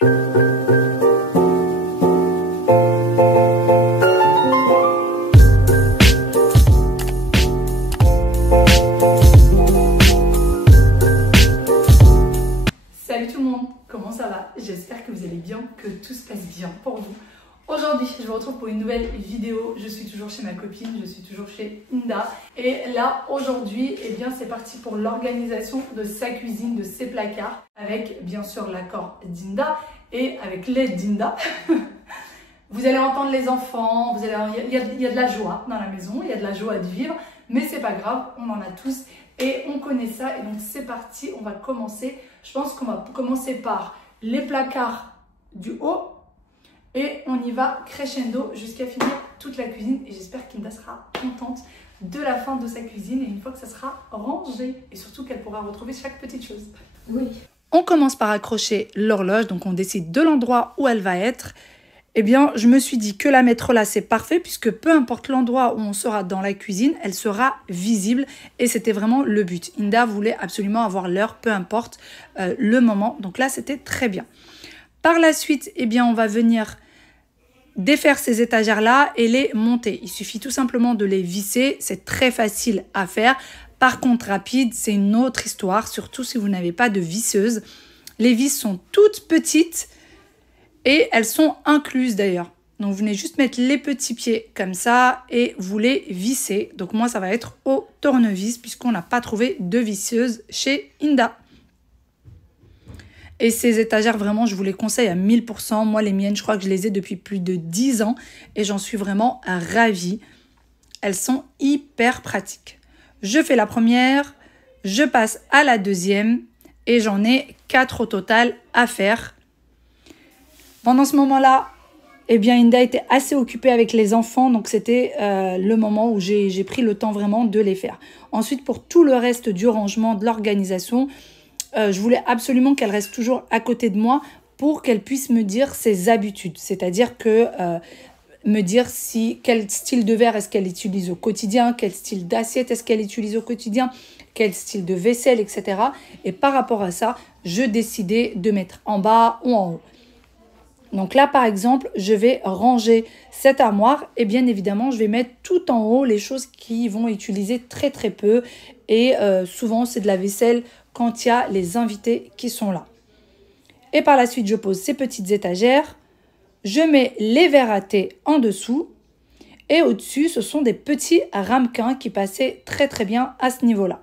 Salut tout le monde, comment ça va? J'espère que vous allez bien, que tout se passe bien pour vous. Aujourd'hui, je vous retrouve pour une nouvelle vidéo. Je suis toujours chez ma copine, je suis toujours chez Inda. Et là, aujourd'hui, eh bien, c'est parti pour l'organisation de sa cuisine, de ses placards, avec bien sûr l'accord d'Inda et avec l'aide d'Inda. Vous allez entendre les enfants, il y a de la joie dans la maison, il y a de la joie de vivre, mais c'est pas grave, on en a tous et on connaît ça. Et donc c'est parti, on va commencer. Je pense qu'on va commencer par les placards du haut et on y va crescendo jusqu'à finir toute la cuisine. Et j'espère qu'Inda sera contente de la fin de sa cuisine et une fois que ça sera rangé et surtout qu'elle pourra retrouver chaque petite chose. Oui. On commence par accrocher l'horloge, donc on décide de l'endroit où elle va être. Eh bien, je me suis dit que la mettre là, c'est parfait puisque peu importe l'endroit où on sera dans la cuisine, elle sera visible et c'était vraiment le but. Inda voulait absolument avoir l'heure, peu importe le moment. Donc là, c'était très bien. Par la suite, eh bien, on va venir défaire ces étagères-là et les monter. Il suffit tout simplement de les visser. C'est très facile à faire. Par contre, rapide, c'est une autre histoire, surtout si vous n'avez pas de visseuse. Les vis sont toutes petites. Et elles sont incluses d'ailleurs. Donc vous venez juste mettre les petits pieds comme ça et vous les vissez. Donc moi ça va être au tournevis puisqu'on n'a pas trouvé de visseuse chez Inda. Et ces étagères vraiment je vous les conseille à 1000%. Moi les miennes je crois que je les ai depuis plus de 10 ans et j'en suis vraiment ravie. Elles sont hyper pratiques. Je fais la première, je passe à la deuxième et j'en ai 4 au total à faire. Pendant ce moment-là, eh bien, Inda était assez occupée avec les enfants, donc c'était le moment où j'ai pris le temps vraiment de les faire. Ensuite, pour tout le reste du rangement, de l'organisation, je voulais absolument qu'elle reste toujours à côté de moi pour qu'elle puisse me dire ses habitudes. C'est-à-dire que me dire quel style de verre est-ce qu'elle utilise au quotidien, quel style d'assiette est-ce qu'elle utilise au quotidien, quel style de vaisselle, etc. Et par rapport à ça, je décidais de mettre en bas ou en haut. Donc là, par exemple, je vais ranger cette armoire et bien évidemment, je vais mettre tout en haut les choses qui vont utiliser très très peu. Et souvent, c'est de la vaisselle quand il y a les invités qui sont là. Et par la suite, je pose ces petites étagères. Je mets les verres à thé en dessous. Et au-dessus, ce sont des petits ramequins qui passaient très très bien à ce niveau-là.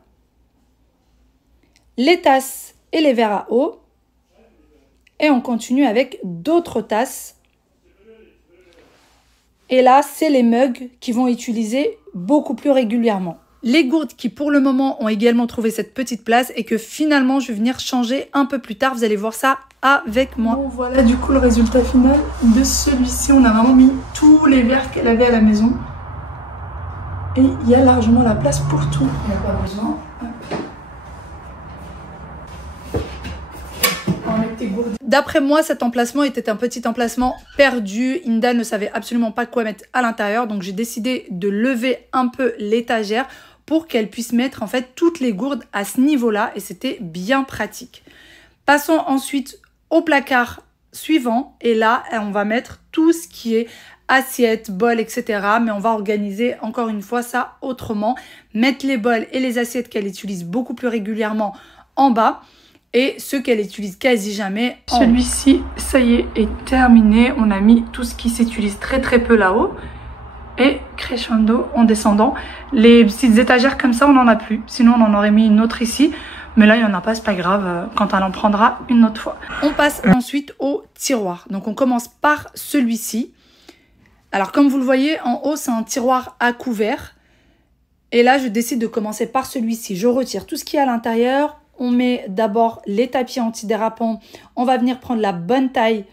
Les tasses et les verres à eau. Et on continue avec d'autres tasses. Et là, c'est les mugs qui vont utiliser beaucoup plus régulièrement. Les gourdes qui, pour le moment, ont également trouvé cette petite place et que finalement, je vais venir changer un peu plus tard. Vous allez voir ça avec moi. Bon, voilà du coup le résultat final de celui-ci. On a vraiment mis tous les verres qu'elle avait à la maison. Et il y a largement la place pour tout. Il n'y a pas besoin. D'après moi, cet emplacement était un petit emplacement perdu. Inda ne savait absolument pas quoi mettre à l'intérieur. Donc, j'ai décidé de lever un peu l'étagère pour qu'elle puisse mettre en fait toutes les gourdes à ce niveau-là. Et c'était bien pratique. Passons ensuite au placard suivant. Et là, on va mettre tout ce qui est assiettes, bols, etc. Mais on va organiser encore une fois ça autrement. Mettre les bols et les assiettes qu'elle utilise beaucoup plus régulièrement en bas. Et ceux qu'elle utilise quasi jamais. Celui-ci, ça y est terminé. On a mis tout ce qui s'utilise très très peu là-haut. Et crescendo en descendant. Les petites étagères comme ça, on n'en a plus. Sinon, on en aurait mis une autre ici. Mais là, il n'y en a pas, c'est pas grave. Quand elle en prendra une autre fois. On passe ensuite au tiroir. Donc, on commence par celui-ci. Alors, comme vous le voyez, en haut, c'est un tiroir à couvert. Et là, je décide de commencer par celui-ci. Je retire tout ce qui est à l'intérieur. On met d'abord les tapis antidérapants. On va venir prendre la bonne taille.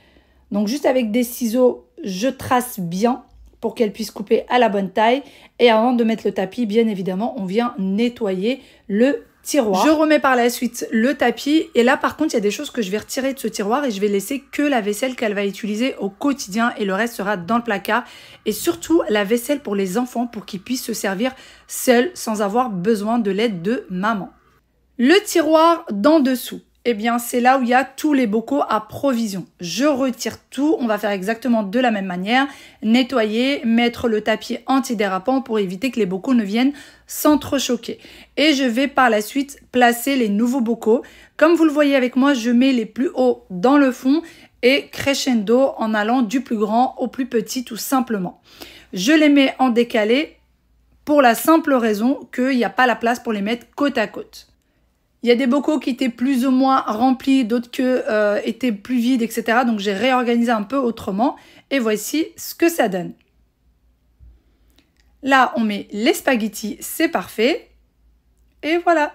Donc, juste avec des ciseaux, je trace bien pour qu'elle puisse couper à la bonne taille. Et avant de mettre le tapis, bien évidemment, on vient nettoyer le tiroir. Je remets par la suite le tapis. Et là, par contre, il y a des choses que je vais retirer de ce tiroir et je vais laisser que la vaisselle qu'elle va utiliser au quotidien et le reste sera dans le placard. Et surtout, la vaisselle pour les enfants pour qu'ils puissent se servir seuls sans avoir besoin de l'aide de maman. Le tiroir d'en dessous. eh bien, c'est là où il y a tous les bocaux à provision. Je retire tout. On va faire exactement de la même manière. Nettoyer, mettre le tapis antidérapant pour éviter que les bocaux ne viennent s'entrechoquer. Et je vais par la suite placer les nouveaux bocaux. Comme vous le voyez avec moi, je mets les plus hauts dans le fond et crescendo en allant du plus grand au plus petit tout simplement. Je les mets en décalé pour la simple raison qu'il n'y a pas la place pour les mettre côte à côte. Il y a des bocaux qui étaient plus ou moins remplis, d'autres qui étaient plus vides, etc. Donc j'ai réorganisé un peu autrement. Et voici ce que ça donne. Là, on met les spaghettis, c'est parfait. Et voilà.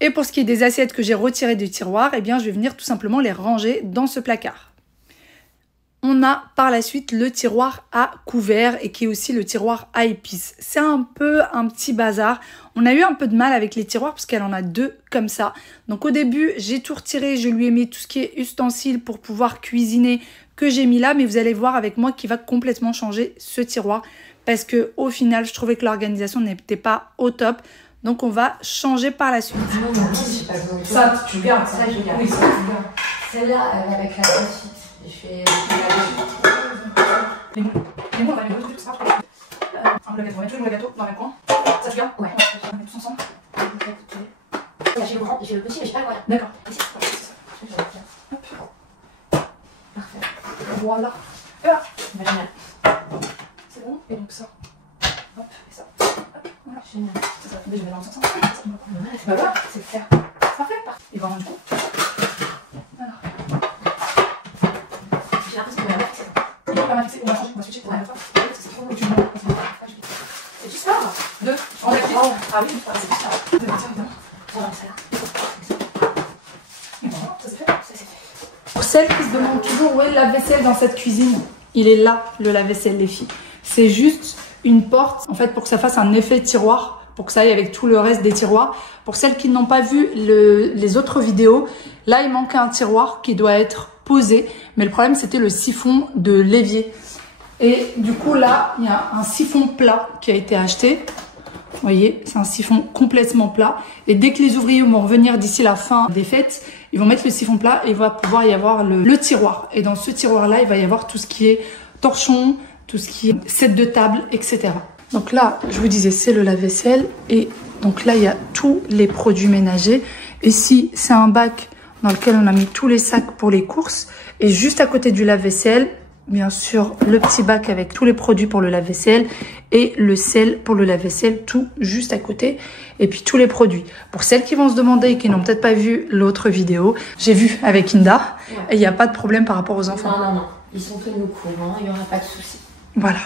Et pour ce qui est des assiettes que j'ai retirées du tiroir, eh bien, je vais venir tout simplement les ranger dans ce placard. On a par la suite le tiroir à couvert et qui est aussi le tiroir à épices. C'est un petit bazar. On a eu un peu de mal avec les tiroirs parce qu'elle en a deux comme ça. Donc au début, j'ai tout retiré, je lui ai mis tout ce qui est ustensiles pour pouvoir cuisiner que j'ai mis là. Mais vous allez voir avec moi qu'il va complètement changer ce tiroir parce que au final, je trouvais que l'organisation n'était pas au top. Donc on va changer par la suite. Ah non, j'ai pas besoin. Ça, tu gardes ça. Ça, je garde. Oui, ça, tu gardes. Celle-là, avec la suite. Je fais les moules, on va mettre d'autres trucs, ça. Le gâteau, on va mettre tout le gâteau dans le même coin. Ça tu gardes? Ouais. On va mettre tous ensemble. J'ai le grand, j'ai le petit, mais j'ai pas le moyen. D'accord. Parfait. Voilà. Génial. C'est bon. Et donc ça. Hop, et ça. Hop, voilà. Génial. C'est ça. Déjà, je vais lancer ensemble. Bah voilà, c'est faire. Parfait. Et voilà, du coup. Alors. J'ai l'impression qu'on va la fixer. Il faut pas mal fixer. On va changer, on va switcher pour la fois. C'est trop. Et tu me C'est juste ça. Deux. En actif. Ah oui, c'est juste ça. Deux, évidemment. Voilà, ça là. Et voilà, ça c'est fait. Ça c'est fait. Pour celles qui se demandent toujours où est le lave-vaisselle dans cette cuisine, il est là, le lave-vaisselle, les filles. C'est juste une porte, en fait, pour que ça fasse un effet tiroir, pour que ça aille avec tout le reste des tiroirs. Pour celles qui n'ont pas vu les autres vidéos, là, il manquait un tiroir qui doit être posé. Mais le problème, c'était le siphon de l'évier. Et du coup, là, il y a un siphon plat qui a été acheté. Vous voyez, c'est un siphon complètement plat. Et dès que les ouvriers vont revenir d'ici la fin des fêtes, ils vont mettre le siphon plat et il va pouvoir y avoir le tiroir. Et dans ce tiroir-là, il va y avoir tout ce qui est torchon, tout ce qui est set de table, etc. Donc là, je vous disais, c'est le lave-vaisselle. Et donc là, il y a tous les produits ménagers. Ici, c'est un bac dans lequel on a mis tous les sacs pour les courses. Et juste à côté du lave-vaisselle, bien sûr, le petit bac avec tous les produits pour le lave-vaisselle et le sel pour le lave-vaisselle, tout juste à côté. Et puis tous les produits. Pour celles qui vont se demander et qui n'ont peut-être pas vu l'autre vidéo, j'ai vu avec Inda, et il n'y a pas de problème par rapport aux enfants. Non, non, non. Ils sont tenus au courant, il n'y aura pas de souci. Voilà.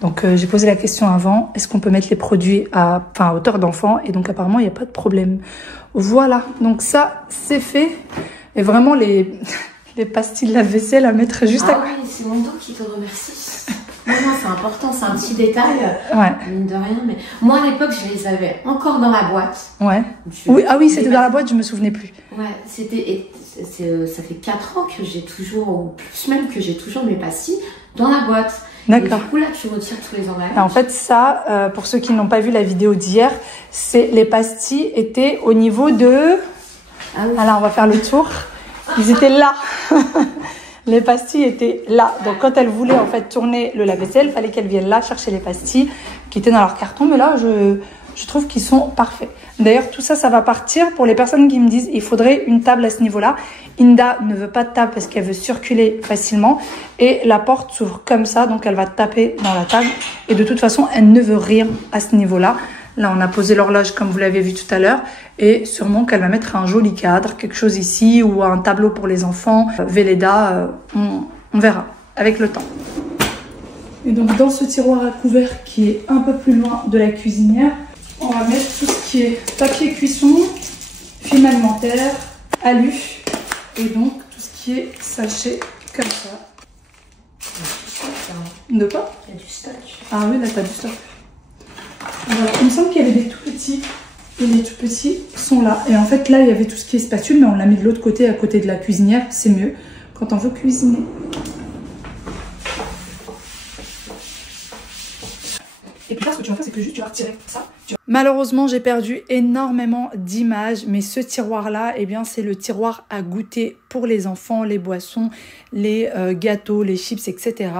Donc j'ai posé la question avant, est-ce qu'on peut mettre les produits à hauteur d'enfant? Et donc apparemment, il n'y a pas de problème. Voilà, donc ça, c'est fait. Et vraiment, les pastilles de lave-vaisselle à mettre juste à côté. Ah oui, c'est mon dos qui te remercie. Non, c'est important, c'est un petit détail. Ouais. Mine de rien, mais moi à l'époque, je les avais encore dans la boîte. Ouais. Oui, ah oui, c'était dans la boîte, je me souvenais plus. Ouais, c'était. Ça fait 4 ans que j'ai toujours, ou plus même que j'ai toujours mes pastilles dans la boîte. D'accord. Du coup, là, tu retires tous les emballages. En fait, ça, pour ceux qui n'ont pas vu la vidéo d'hier, c'est les pastilles étaient au niveau de... Ah oui. Alors, on va faire le tour. Ils étaient là. Les pastilles étaient là. Donc, quand elles voulaient en fait tourner le lave-vaisselle, il fallait qu'elles viennent là chercher les pastilles qui étaient dans leur carton. Mais là, je trouve qu'ils sont parfaits. D'ailleurs, tout ça, ça va partir. Pour les personnes qui me disent il faudrait une table à ce niveau-là. Inda ne veut pas de table parce qu'elle veut circuler facilement. Et la porte s'ouvre comme ça. Donc, elle va taper dans la table. Et de toute façon, elle ne veut rien à ce niveau-là. Là, on a posé l'horloge comme vous l'avez vu tout à l'heure. Et sûrement qu'elle va mettre un joli cadre, quelque chose ici ou un tableau pour les enfants. Velleda, on verra avec le temps. Et donc, dans ce tiroir à couvert qui est un peu plus loin de la cuisinière, on va mettre tout ce qui est papier cuisson, film alimentaire, alu et donc tout ce qui est sachet comme ça. De quoi? Il y a du stock. Ah oui, là, t'as du stock. Voilà. Il me semble qu'il y avait des tout petits et les tout petits sont là. Et en fait, là, il y avait tout ce qui est spatule, mais on l'a mis de l'autre côté, à côté de la cuisinière. C'est mieux quand on veut cuisiner. Et puis là, ce que tu vas faire, c'est que juste tu vas retirer ça. Malheureusement, j'ai perdu énormément d'images, mais ce tiroir-là, eh bien, c'est le tiroir à goûter pour les enfants, les boissons, les gâteaux, les chips, etc.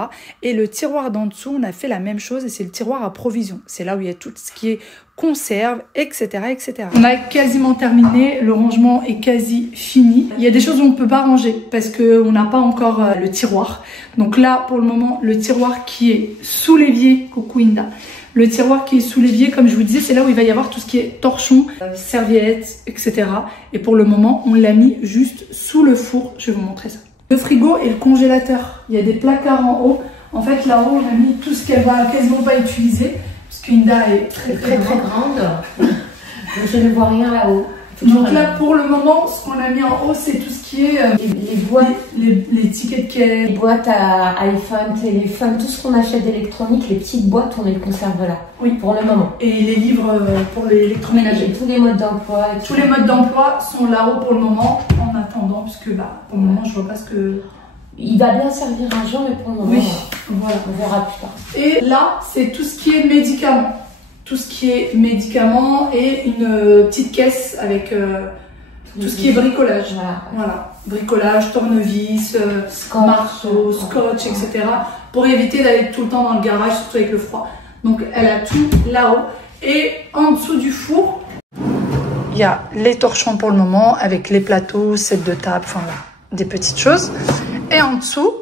Et le tiroir d'en dessous, on a fait la même chose et c'est le tiroir à provisions. C'est là où il y a tout ce qui est conserve, etc., etc. On a quasiment terminé, le rangement est quasi fini. Il y a des choses où on ne peut pas ranger parce qu'on n'a pas encore le tiroir. Donc là, pour le moment, le tiroir qui est sous l'évier, coucou Inda, le tiroir qui est sous l'évier, comme je vous disais, c'est là où il va y avoir tout ce qui est torchon, serviettes, etc. Et pour le moment, on l'a mis juste sous le four. Je vais vous montrer ça. Le frigo et le congélateur. Il y a des placards en haut. En fait, là-haut, on a mis tout ce qu'elle va quasiment pas utiliser. Parce qu'Inda est très grande. Donc je ne vois rien là-haut. Donc là, pour le moment, ce qu'on a mis en haut, c'est tout ce qui est les boîtes, les tickets de quai, les boîtes à iPhone, téléphone, tout ce qu'on achète d'électronique, les petites boîtes, on les conserve là. Oui, pour le moment. Et les livres pour l'électroménager. Tous les modes d'emploi. Tous les modes d'emploi sont là-haut pour le moment, en attendant, puisque pour le moment, je vois pas ce que... Il va bien servir un jour, mais pour le moment, oui, voilà. On verra plus tard. Et là, c'est tout ce qui est médicaments. Tout ce qui est médicaments et une petite caisse avec tout ce qui est bricolage. Voilà. Bricolage, tournevis, marteau, scotch, etc. Pour éviter d'aller tout le temps dans le garage, surtout avec le froid. Donc elle a tout là-haut. Et en dessous du four, il y a les torchons pour le moment avec les plateaux, set de table, enfin là, des petites choses. Et en dessous,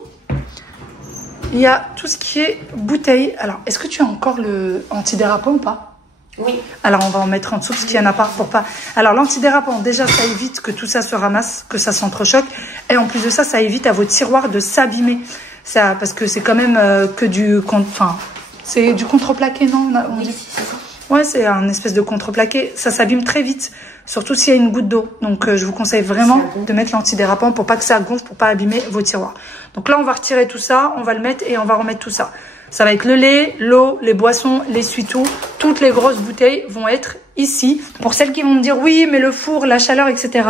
il y a tout ce qui est bouteille. Alors, est-ce que tu as encore le antidérapant ou pas? Oui. Alors, on va en mettre en dessous parce qu'il y en a pas pour pas. Alors, l'antidérapant, déjà, ça évite que tout ça se ramasse, que ça s'entrechoque. Et en plus de ça, ça évite à vos tiroirs de s'abîmer. Ça, parce que c'est quand même que du... Enfin, c'est du contreplaqué, non? On dit... c'est ça. Ouais, c'est un espèce de contreplaqué. Ça s'abîme très vite, surtout s'il y a une goutte d'eau. Donc, je vous conseille vraiment de mettre l'antidérapant pour pas que ça gonfle, pour pas abîmer vos tiroirs. Donc là, on va retirer tout ça, on va le mettre et on va remettre tout ça. Ça va être le lait, l'eau, les boissons, l'essuie-tout. Toutes les grosses bouteilles vont être ici. Pour celles qui vont me dire, oui, mais le four, la chaleur, etc.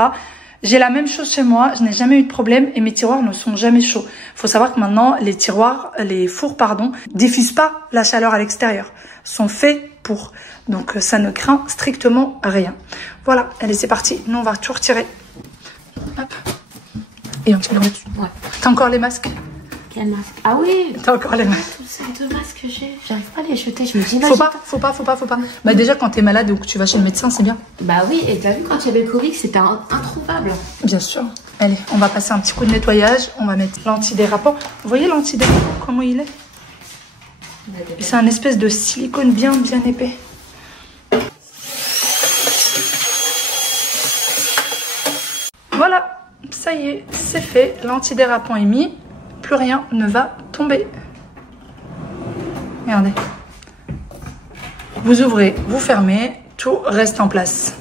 J'ai la même chose chez moi, je n'ai jamais eu de problème et mes tiroirs ne sont jamais chauds. Il faut savoir que maintenant, les fours, diffusent pas la chaleur à l'extérieur. Sont faits pour. Donc, ça ne craint strictement rien. Voilà, allez, c'est parti. Nous, on va tout retirer. Hop. Et on tire là-dessus. Ouais. T'as encore les masques? Quel masque? Ah oui. T'as encore les masques? Tous ces deux masques que j'ai, j'arrive pas à les jeter. Je me dis, faut pas. Bah déjà, quand t'es malade ou que tu vas chez le médecin, c'est bien. Bah oui, et t'as vu quand il y avait le Covid, c'était introuvable. Bien sûr. Allez, on va passer un petit coup de nettoyage. On va mettre l'antidérapant. Vous voyez l'antidérapant, comment il est? C'est un espèce de silicone bien épais. Voilà, ça y est, c'est fait. L'antidérapant est mis. Plus rien ne va tomber. Regardez. Vous ouvrez, vous fermez, tout reste en place.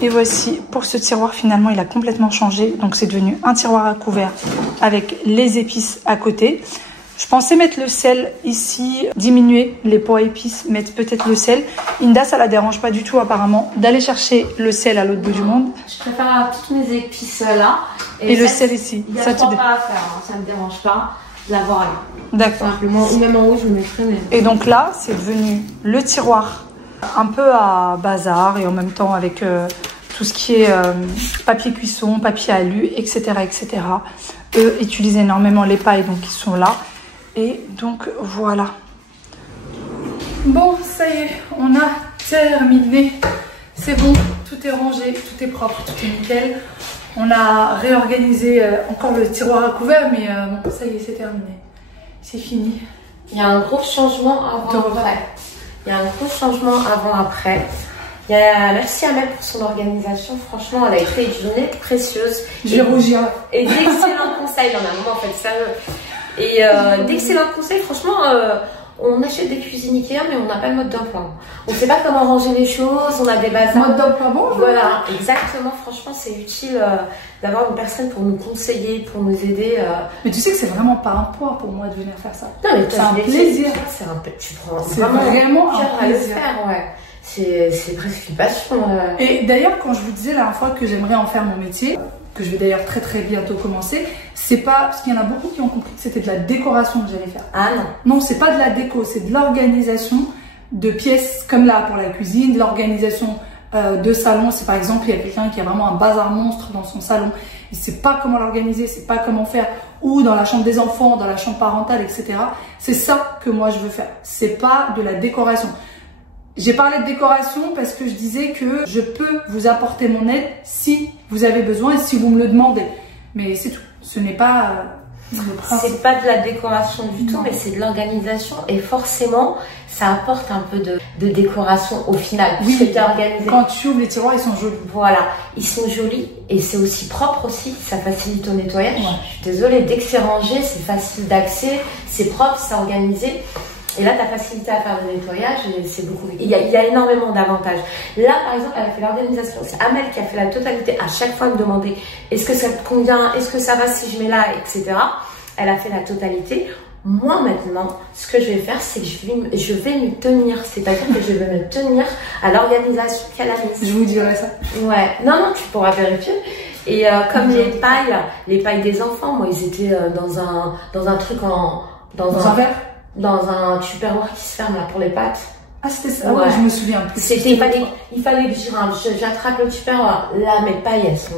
Et voici, pour ce tiroir, finalement, il a complètement changé. Donc, c'est devenu un tiroir à couvert avec les épices à côté. Je pensais mettre le sel ici, diminuer les pots à épices, mettre peut-être le sel. Inda, ça la dérange pas du tout, apparemment, d'aller chercher le sel à l'autre bout du monde. Je préfère toutes mes épices là. Et le sel ici. Il n'y a pas à faire, hein. Ça ne me dérange pas d'avoir là. D'accord. Simplement, ou même en haut, je me mettrai. Mais... Et donc là, c'est devenu le tiroir un peu à bazar et en même temps avec tout ce qui est papier cuisson, papier alu, etc., etc. Eux utilisent énormément les pailles, donc ils sont là. Et donc voilà. Bon, ça y est, on a terminé. C'est bon, tout est rangé, tout est propre, tout est nickel. On a réorganisé encore le tiroir à couvert, mais bon, ça y est, c'est terminé. C'est fini. Il y a un gros changement avant-après. Il y a un gros changement avant-après. Merci à Mel pour son organisation. Franchement, elle a été d'une aide précieuse. J'ai rougi. Et d'excellents conseils. Il y en a un moment, en fait, sérieux. Et d'excellents conseils. Franchement, on achète des cuisines Ikea, mais on n'a pas le mode d'emploi. On ne sait pas comment ranger les choses. On a des bazars. Mode d'emploi, bon. Voilà, exactement. Franchement, c'est utile d'avoir une personne pour nous conseiller, pour nous aider. Mais tu sais que c'est vraiment pas un poids pour moi de venir faire ça. Non, mais c'est un plaisir. Tu prends vraiment un plaisir. C'est presque une passion. Et d'ailleurs, quand je vous disais la dernière fois que j'aimerais en faire mon métier, que je vais d'ailleurs très très bientôt commencer, c'est pas, parce qu'il y en a beaucoup qui ont compris que c'était de la décoration que j'allais faire. Ah non. Non, c'est pas de la déco, c'est de l'organisation de pièces comme là pour la cuisine, de l'organisation de salon. C'est par exemple, il y a quelqu'un qui a vraiment un bazar monstre dans son salon, il sait pas comment l'organiser, il sait pas comment faire, ou dans la chambre des enfants, dans la chambre parentale, etc. C'est ça que moi je veux faire, c'est pas de la décoration. J'ai parlé de décoration parce que je disais que je peux vous apporter mon aide si vous avez besoin et si vous me le demandez. Mais c'est tout. Ce n'est pas le principe. C'est pas de la décoration du tout, mais c'est de l'organisation. Et forcément, ça apporte un peu de décoration au final. Oui, C'était organisé. Quand tu ouvres les tiroirs, ils sont jolis. Voilà, ils sont jolis et c'est aussi propre aussi. Ça facilite au nettoyage. Ouais. Je suis désolée, dès que c'est rangé, c'est facile d'accès, c'est propre, c'est organisé. Et là, tu as facilité à faire le nettoyage et c'est beaucoup. Il y a énormément d'avantages. Là, par exemple, elle a fait l'organisation. C'est Amel qui a fait la totalité. À chaque fois, elle me demandait est-ce que ça te convient, est-ce que ça va si je mets là, etc. Elle a fait la totalité. Moi, maintenant, ce que je vais faire, c'est que je vais m'y tenir. C'est-à-dire que je vais me tenir à l'organisation qu'elle a mise. Je vous dirai ça. Ouais. Non, tu pourras vérifier. Et comme les pailles des enfants, moi, ils étaient dans un truc Dans un verre. Dans un tupperware qui se ferme là pour les pâtes. Ah, c'était ça. Ouais, je me souviens plus. Il fallait que j'attrape le tupperware. Là, mes pailles, elles sont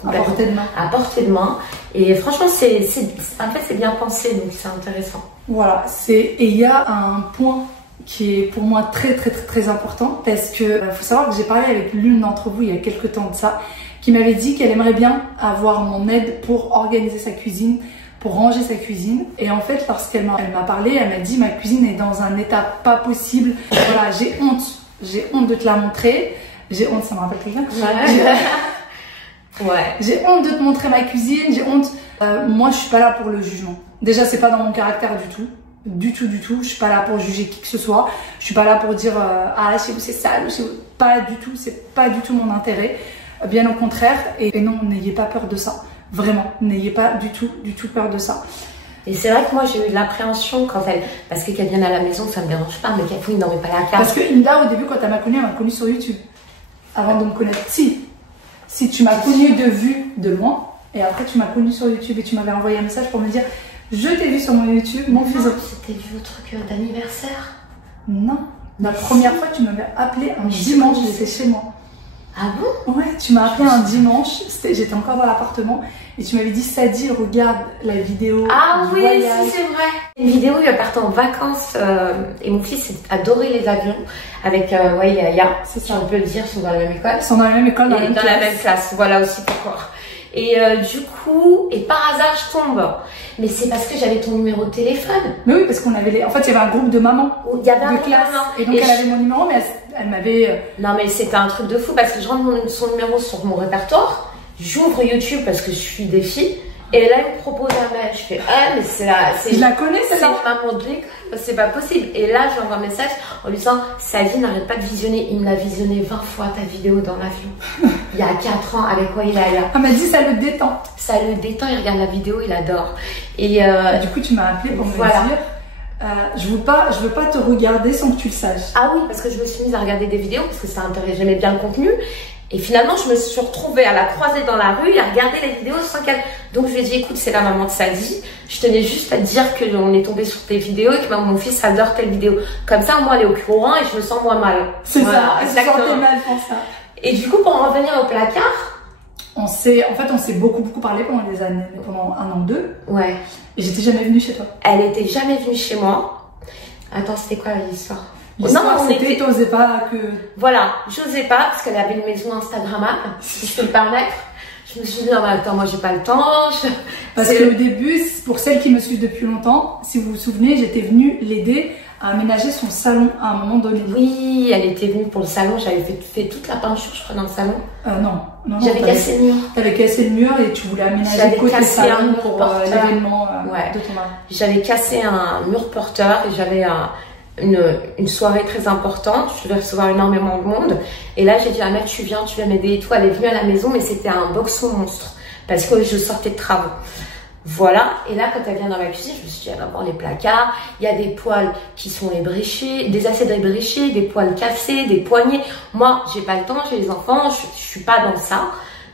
complètement à portée de main. Et franchement, en fait, c'est bien pensé, donc c'est intéressant. Voilà. Et il y a un point qui est pour moi très très très très important parce que faut savoir que j'ai parlé avec l'une d'entre vous il y a quelques temps de ça, qui m'avait dit qu'elle aimerait bien avoir mon aide pour organiser sa cuisine, pour ranger sa cuisine. Et en fait, lorsqu'elle m'a parlé, elle m'a dit ma cuisine est dans un état pas possible. Voilà, j'ai honte de te la montrer. J'ai honte, ça me rappelle quelqu'un. Ouais. J'ai honte de te montrer ma cuisine, j'ai honte. Moi, je suis pas là pour le jugement. Déjà, c'est pas dans mon caractère du tout. Du tout. Je suis pas là pour juger qui que ce soit. Je suis pas là pour dire ah, chez vous c'est sale, chez vous. Pas du tout, c'est pas du tout mon intérêt. Bien au contraire. Et non, n'ayez pas peur de ça. Vraiment, n'ayez pas du tout peur de ça. Et c'est vrai que moi j'ai eu de l'appréhension parce qu'elle vienne à la maison, ça me dérange pas, mais qu'elle fouille, non mais pas la carte. Parce que Inda, au début, quand elle m'a connue sur YouTube. Avant de me connaître. Si tu m'as connue de vue de loin, et après tu m'as connue sur YouTube et tu m'avais envoyé un message pour me dire je t'ai vu sur mon YouTube, mon fils. C'était vu au truc d'anniversaire. Non. La première fois, tu m'avais appelé un dimanche, j'étais chez moi. Ah bon? Ouais, tu m'as appelé un dimanche, j'étais encore dans l'appartement, et tu m'avais dit Sadie, regarde la vidéo. Ah oui, voyage. c'est vrai. Une vidéo où elle partait en vacances et mon fils adorait les avions avec Yaya, c'est si ça. on peut le dire, ils sont dans la même école. Ils sont dans la même école, dans la même classe, voilà aussi pourquoi. Et du coup, et par hasard, je tombe. Mais c'est parce que j'avais ton numéro de téléphone. Mais oui, parce qu'on avait en fait, il y avait un groupe de mamans il y avait un de classe. Et donc, elle avait mon numéro, mais elle m'avait... Non, mais c'était un truc de fou parce que je rentre son numéro sur mon répertoire. J'ouvre YouTube parce que je suis des filles. Et là, elle me propose un mail. Je fais, ah, mais c'est là. Je la connais, c'est une maman de l'école. C'est pas possible. Et là, j'envoie un message en lui disant, Sadie, n'arrête pas de visionner. Il me l'a visionné 20 fois ta vidéo dans l'avion. Il y a 4 ans avec Wailaya. Elle m'a dit, ça le détend. Ça le détend, il regarde la vidéo, il adore. Et du coup, tu m'as appelé pour me dire, je veux pas te regarder sans que tu le saches. Ah oui, parce que je me suis mise à regarder des vidéos parce que ça intéressait, j'aimais bien le contenu. Et finalement, je me suis retrouvée à la croiser dans la rue et à regarder les vidéos sans qu'elle... Donc, je lui ai dit, écoute, c'est la maman de Sadie. Je tenais juste à te dire qu'on est tombé sur tes vidéos et que mon fils adore telle vidéo. Comme ça, moi, elle est au courant et je me sens moins mal. C'est ça, elle se sentait mal pour ça. Et du coup, pour en revenir au placard... On s'est beaucoup parlé pendant des années, pendant 1 an ou 2. Ouais. Et j'étais jamais venue chez toi. Elle était jamais venue chez moi. Attends, c'était quoi l'histoire? Non, c'était t'osais pas que... Voilà, j'osais pas parce qu'elle avait une maison Instagrammable, si je peux me permettre. Je me suis dit, non, mais attends, moi j'ai pas le temps. Parce qu'au début, pour celles qui me suivent depuis longtemps, si vous vous souvenez, j'étais venue l'aider à aménager son salon à un moment donné. Oui, elle était venue pour le salon, j'avais fait toute la peinture, je crois, dans le salon. Non. J'avais cassé le mur. T'avais cassé le mur et tu voulais aménager côté salon pour l'événement de ton mari. J'avais cassé un mur porteur et j'avais une soirée très importante, je devais recevoir énormément de monde. Et là, j'ai dit, Amel, tu viens m'aider et tout. Elle est venue à la maison, mais c'était un boxon monstre parce que je sortais de travaux. Voilà, et là quand elle vient dans ma cuisine, je me suis dit, elle va voir les placards, il y a des poêles qui sont ébréchés, des assiettes ébréchées, des poêles cassées, des poignées. Moi, j'ai pas le temps, j'ai les enfants, je suis pas dans ça.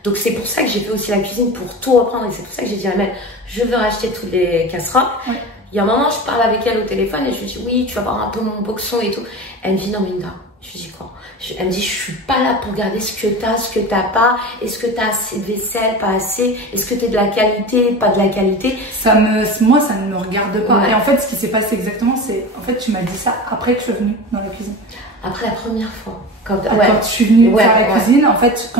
Donc c'est pour ça que j'ai fait aussi la cuisine, pour tout reprendre. Et c'est pour ça que j'ai dit à Amel, je veux racheter toutes les casseroles. Ouais. Il y a un moment, je parle avec elle au téléphone et je lui dis, oui, tu vas voir un peu mon boxon et tout. Elle me dit, non, Minda. Je lui dis quoi? Elle me dit, je suis pas là pour regarder ce que t'as pas. Est-ce que t'as assez de vaisselle, pas assez? Est-ce que t'es de la qualité, pas de la qualité? Moi, ça ne me regarde pas. Ouais. Et en fait, ce qui s'est passé exactement, c'est, en fait, tu m'as dit ça après que je suis venue dans la cuisine. Après la première fois. Quand je suis venue faire la cuisine, en fait,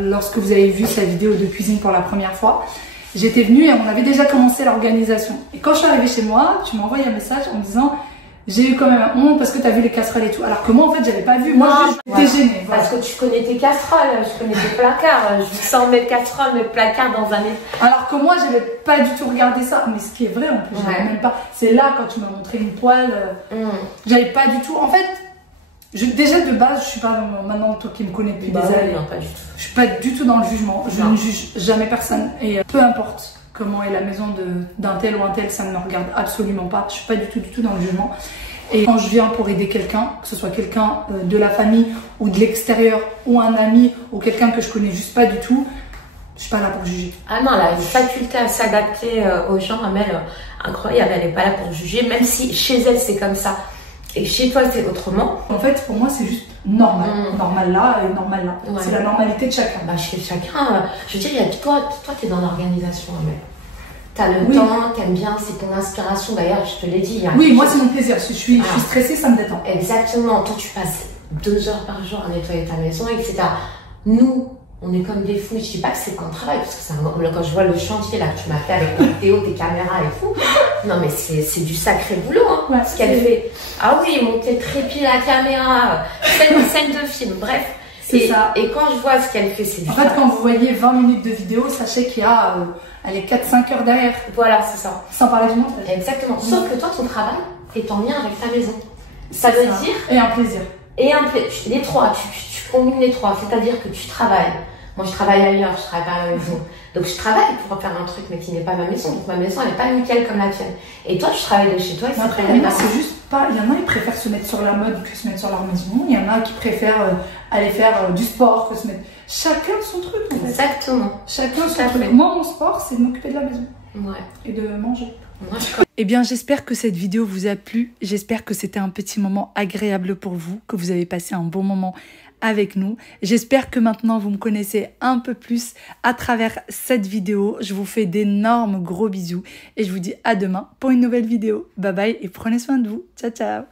lorsque vous avez vu cette vidéo de cuisine pour la première fois, j'étais venue et on avait déjà commencé l'organisation. Et quand je suis arrivée chez moi, tu m'as envoyé un message en me disant, j'ai eu quand même honte parce que tu as vu les casseroles et tout. Alors que moi, en fait, j'avais pas vu. Moi, j'étais gênée. Voilà. Parce que tu connais tes casseroles, je connais tes placards. Je sens mes casseroles, mes placards dans un... Alors que moi, j'avais pas du tout regardé ça. Mais ce qui est vrai, en plus, j'avais même pas. C'est là, quand tu m'as montré une poêle, j'avais pas du tout. En fait, déjà de base, je suis pas maintenant, toi qui me connais depuis des années. Non, pas du tout. Je suis pas du tout dans le jugement. Je ne juge jamais personne. Et peu importe comment est la maison d'un tel ou un tel, ça ne me regarde absolument pas. Je suis pas du tout dans le jugement. Et quand je viens pour aider quelqu'un, que ce soit quelqu'un de la famille ou de l'extérieur ou un ami ou quelqu'un que je connais juste pas du tout, je suis pas là pour juger. Ah non, elle a une faculté à s'adapter aux gens, Amel, incroyable. Elle est pas là pour juger, même si chez elle c'est comme ça et chez toi c'est autrement. En fait, pour moi, c'est juste normal. Normal là et normal là. Ouais. C'est la normalité de chacun. Bah, chez chacun, je veux dire, toi t'es dans l'organisation, Amel. T'as le temps, t'aimes bien, c'est ton inspiration. D'ailleurs, je te l'ai dit. Oui, moi, c'est mon plaisir. Je suis stressée, ça me détend. Exactement. Toi, tu passes 2 heures par jour à nettoyer ta maison, etc. Nous, on est comme des fous. Je dis pas que c'est qu'on travaille, parce que quand je vois le chantier là que tu m'as fait avec tes vidéos, tes caméras et tout, non, mais c'est du sacré boulot, hein, ouais, ce qu'elle fait. Ah oui, monter trépied la caméra, scène de film, bref. C'est ça. Et quand je vois ce qu'elle fait, c'est du En fait, quand vous voyez 20 minutes de vidéo, sachez qu'il y a 4-5 heures derrière. Voilà, c'est ça. Sans parler du montage. Exactement. Sauf que toi, ton travail est en lien avec ta maison. Ça veut dire... Et un plaisir. Et un plaisir. Les trois, tu combines les trois. C'est-à-dire que tu travailles. Moi, je travaille ailleurs, je travaille pas à la maison. Donc, je travaille pour faire un truc, mais qui n'est pas ma maison. Donc, ma maison, elle n'est pas nickel comme la tienne. Et toi, tu travailles de chez toi. C'est juste pas... Il y en a qui préfèrent se mettre sur la mode que se mettre sur leur maison. Il y en a qui préfèrent aller faire du sport que se mettre... Chacun son truc, en fait. Exactement. Chacun son truc. Moi, mon sport, c'est de m'occuper de la maison. Ouais. Et de manger. Eh bien, j'espère que cette vidéo vous a plu. J'espère que c'était un petit moment agréable pour vous, que vous avez passé un bon moment avec nous. J'espère que maintenant vous me connaissez un peu plus à travers cette vidéo. Je vous fais d'énormes gros bisous et je vous dis à demain pour une nouvelle vidéo. Bye bye et prenez soin de vous. Ciao, ciao.